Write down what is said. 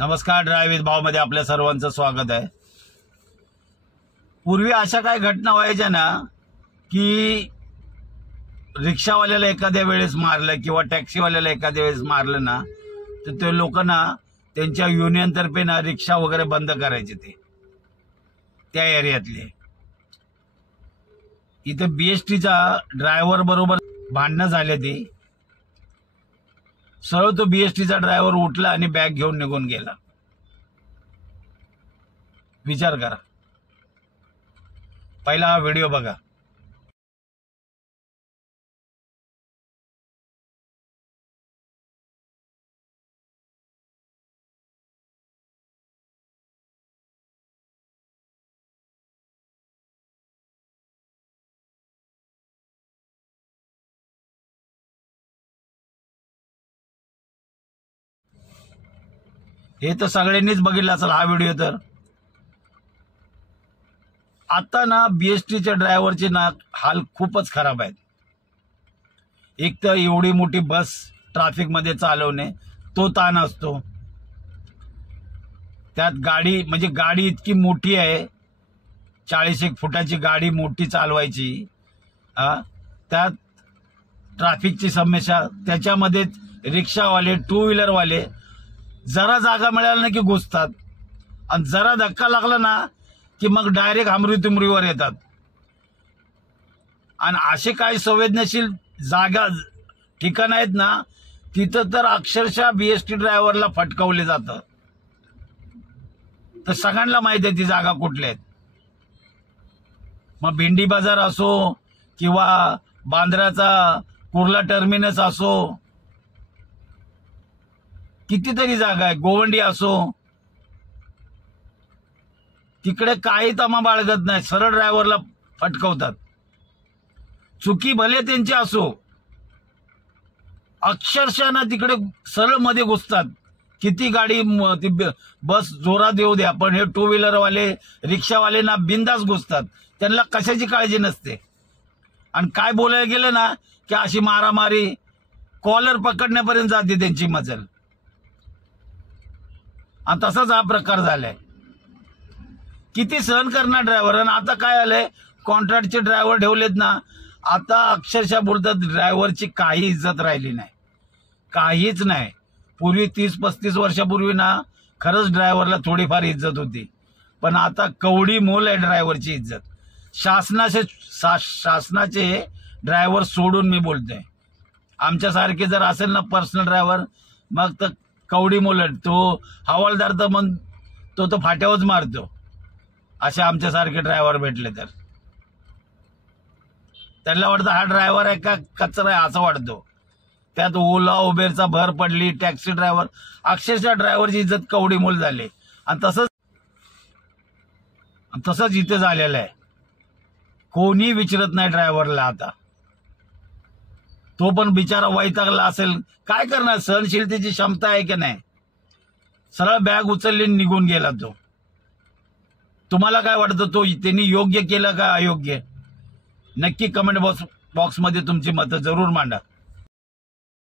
नमस्कार, drive with भाव मध्ये आपल्या सर्वांचं स्वागत आहे। पूर्वी अशा काय घटना व्हायच्या ना की रिक्षावाल्याला एखाद्या वेळेस मारलं किंवा टॅक्सीवाल्याला एखाद्या वेळेस मारलं ना तर ते लोक ना त्यांच्या युनियन तर्फे ना रिक्षा वगैरे बंद करायचे ते त्या एरियातले। इथे बीएसटीचा ड्रायव्हर बरोबर भांडणं झाले ती। सरळ तो बीएसटीचा ड्रायव्हर उठला आणि बॅग घेऊन निघून गेला। विचार करा, पहिला हा व्हिडिओ बघा। हे तर सगळ्यांनीच बघितलं असेल हा व्हिडिओ। तर आता ना बीएसटीच्या ड्रायव्हरचे ना हाल खूपच खराब आहेत। एक तर एवढी मोठी बस ट्रॅफिक मध्ये चालवणे तो ताण असतो, त्यात गाडी म्हणजे गाडी इतकी मोठी आहे, 40 फुटाची गाडी मोठी चालवायची, त्यात ट्रॅफिकची समस्या, त्याच्यामध्ये रिक्षावाले टू व्हीलरवाले जरा जागा मिळाली ना की घुसतात आणि जरा धक्का लागला ना की मग डायरेक्ट हमरी-तुमरीवर येतात। आणि असे काही संवेदनशील जागा ठिकाण आहेत ना तिथं तर अक्षरशः बीएसटी ड्रायव्हरला फटकवले जातं। तर सगळ्यांना माहिती आहे ती जागा कुठल्या आहेत। मग भेंडी बाजार असो किंवा बांद्राचा कुर्ला टर्मिनस असो, कितीतरी जागा आहे, गोवंडी असो, तिकडे काही तमा बाळगत नाही, सरळ ड्रायव्हरला फटकवतात। चुकी भले त्यांची असो, अक्षरशः ना तिकडे सरळ मध्ये घुसतात। किती गाडी बस जोरात येऊ द्या, पण हे टू व्हीलरवाले रिक्षावाले ना बिंदास घुसतात, त्यांना कशाची काळजी नसते। आणि काय बोलायला गेलं ना की अशी मारामारी, कॉलर पकडण्यापर्यंत जाते त्यांची मजल। आणि तसाच हा प्रकार झालाय। किती सहन करणार ड्रायव्हर। आणि आता काय आलंय, कॉन्ट्रॅक्टचे ड्रायव्हर ठेवलेत ना, आता अक्षरशः बोलतात ड्रायव्हरची काही इज्जत राहिली नाही, काहीच नाही। पूर्वी 30-35 वर्षापूर्वी ना खरंच ड्रायव्हरला थोडीफार इज्जत होती, पण आता कवडी मोल आहे ड्रायव्हरची इज्जत। शासनाचे ड्रायव्हर सोडून मी बोलतोय, आमच्यासारखे जर असेल ना पर्सनल ड्रायव्हर, मग तर कवडी मोलट। तो हवालदार तर मग तो फाट्यावरच मारतो, असे आमच्यासारखे ड्रायव्हर भेटले तर त्यांना वाटतं हा ड्रायव्हर आहे का कचरा आहे असं वाटतो। त्यात ओला उबेरचा भर पडली, टॅक्सी ड्रायव्हर, अक्षरशः ड्रायव्हरची इज्जत कवडी मोल झाली। आणि तसंच इथे झालेलं आहे, कोणी विचारत नाही ड्रायव्हरला। आता तो पण बिचारा वैतागला असेल, काय करणार, सहनशीलतेची क्षमता आहे की नाही। सरळ बॅग उचलली निघून गेला तो। तुम्हाला काय वाटतं, तो त्यांनी योग्य केलं का अयोग्य? नक्की कमेंट बॉक्समध्ये तुमची मतं जरूर मांडा।